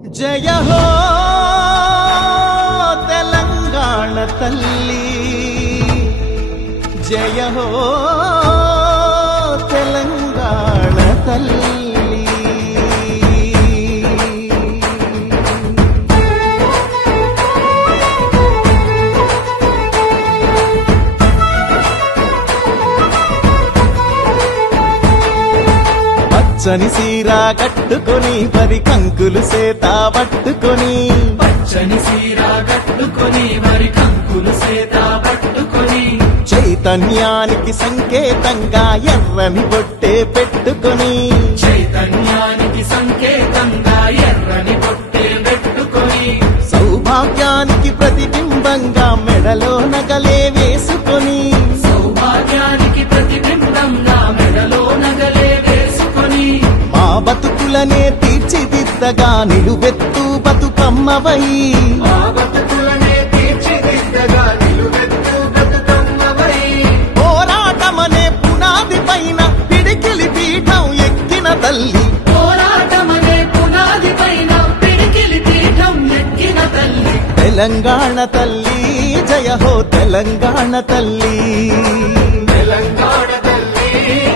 జయ హో తెలంగాణ తల్లి, జయ హో తెలంగాణ తల్లి. పచ్చని సీర కట్టుకొని పరి కంకులు సేత పట్టుకొని, పచ్చని సీర కట్టుకొని మరి కంకులు సేత పట్టుకొని, చైతన్యానికి సంకేతంగా ఎర్రని బొట్టే పెట్టుకొని, చైతన్యానికి సంకేతంగా ఎర్రని బొట్టే పెట్టుకొని, సౌభాగ్యానికి ప్రతిబింబంగా మెడలో నగలే వేసుకొని, సౌభాగ్యానికి ప్రతిబింబంగా మెడలో నగలే వేసుకొని, మా బతుకులనే తీర్చిదిద్దగా నిలువెత్తు బతుకమ్మవై, మా బతుకులనే తీర్చిదిద్దగా నిలువెత్తు బతుకమ్మవై, పోరాటమనే పునాది పైన పిడికిలి పీఠం ఎక్కిన తల్లి, పోరాటమనే పునాది పైన పిడికిలి పీఠం ఎక్కిన తల్లి, తెలంగాణ తల్లి జయ హో తెలంగాణ తల్లి, తెలంగాణ తల్లి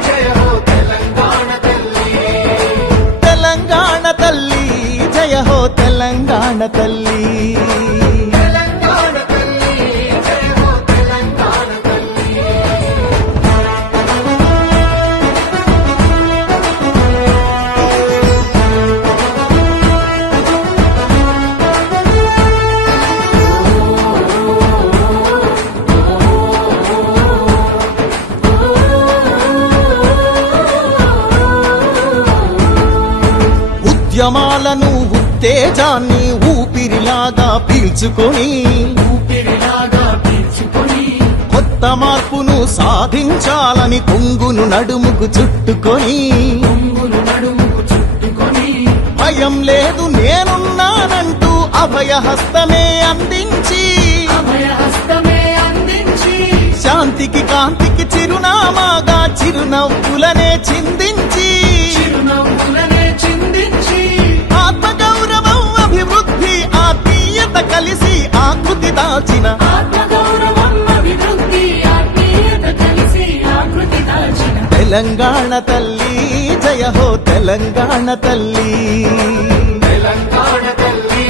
జయ హో తెలంగాణ తల్లి, తెలంగాణ తల్లి జయ హో తెలంగాణ తల్లి. తెలంగాణ తల్లి జయ హో తెలంగాణ తల్లి. ఉద్యమాలను ఉత్తేజాన్ని ఊపిరిలాగా పీల్చుకొని, ఊపిరిలాగా పీల్చుకొని, కొత్త మార్పును సాధించాలని కొంగును నడుముకు చుట్టుకొని, కొంగులు నడుముకు చుట్టుకొని, భయం లేదు నేనున్నానంటూ అభయహస్తమే అందించి, అభయహస్తమే అందించి, శాంతికి కాంతికి చిరునామాగా చిరునవ్వులనే చిందించి, చిరునవ్వులనే చిందించి, ఆత్మగౌరవం అభివృద్ధి ఆత్మీయత కలిసి ఆకృతి దాచిన, ఆత్మగౌరవం అభివృద్ధి ఆత్మీయత కలిసి ఆకృతి దాచిన, తెలంగాణ తల్లి జయ హో తెలంగాణ తల్లి, తెలంగాణ తల్లి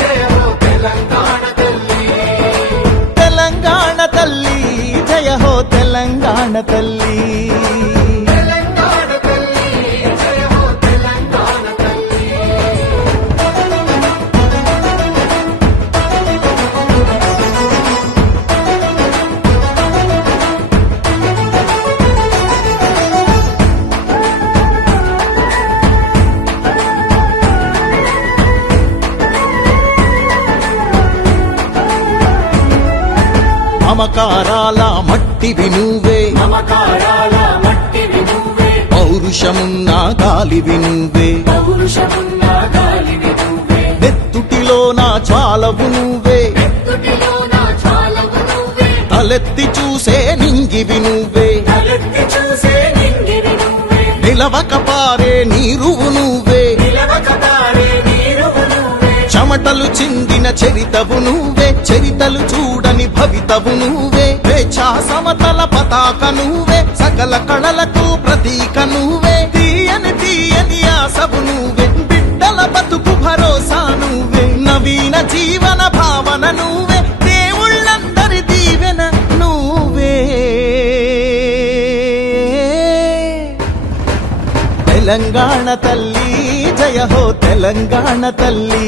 జయ హో తెలంగాణ తల్లి, తెలంగాణ తల్లి జయ హో తెలంగాణ తల్లి. తెలంగాణ తల్లి జయ హో తెలంగాణ తల్లి. మమకారాల మట్టివి నువ్వే, మమకారాల మట్టివి నువ్వే, పౌరుషమున్న గాలివి నువ్వే, పౌరుషమున్న గాలివి నువ్వే, నెత్తుటిలో నా జ్వాలవు నువ్వే, నెత్తుటిలోన జ్వాలవు నువ్వే, తలెత్తి చూసే నింగివి నువ్వే, తలెత్తి చూసే నింగివి నువ్వే, నిలవక పారే నీరువు నువ్వే, నిలవక పారే నీరువు నువ్వే, చెమటలు చిందిన చరితవు నువ్వే, చరితలు చూడని భవితవు నువ్వే, స్వేచ్ఛా సమతల పతాక నువ్వే, సకల కళలకు ప్రతీక నువ్వే, తీయని తీయని ఆశవు నువ్వే, బిడ్డల బతుకు భరోసా నువ్వే, నవీన జీవన భావన నువ్వే, దేవుళ్ళందరి దీవెన నువ్వే. తెలంగాణ తల్లి జయ హో తెలంగాణ తల్లి.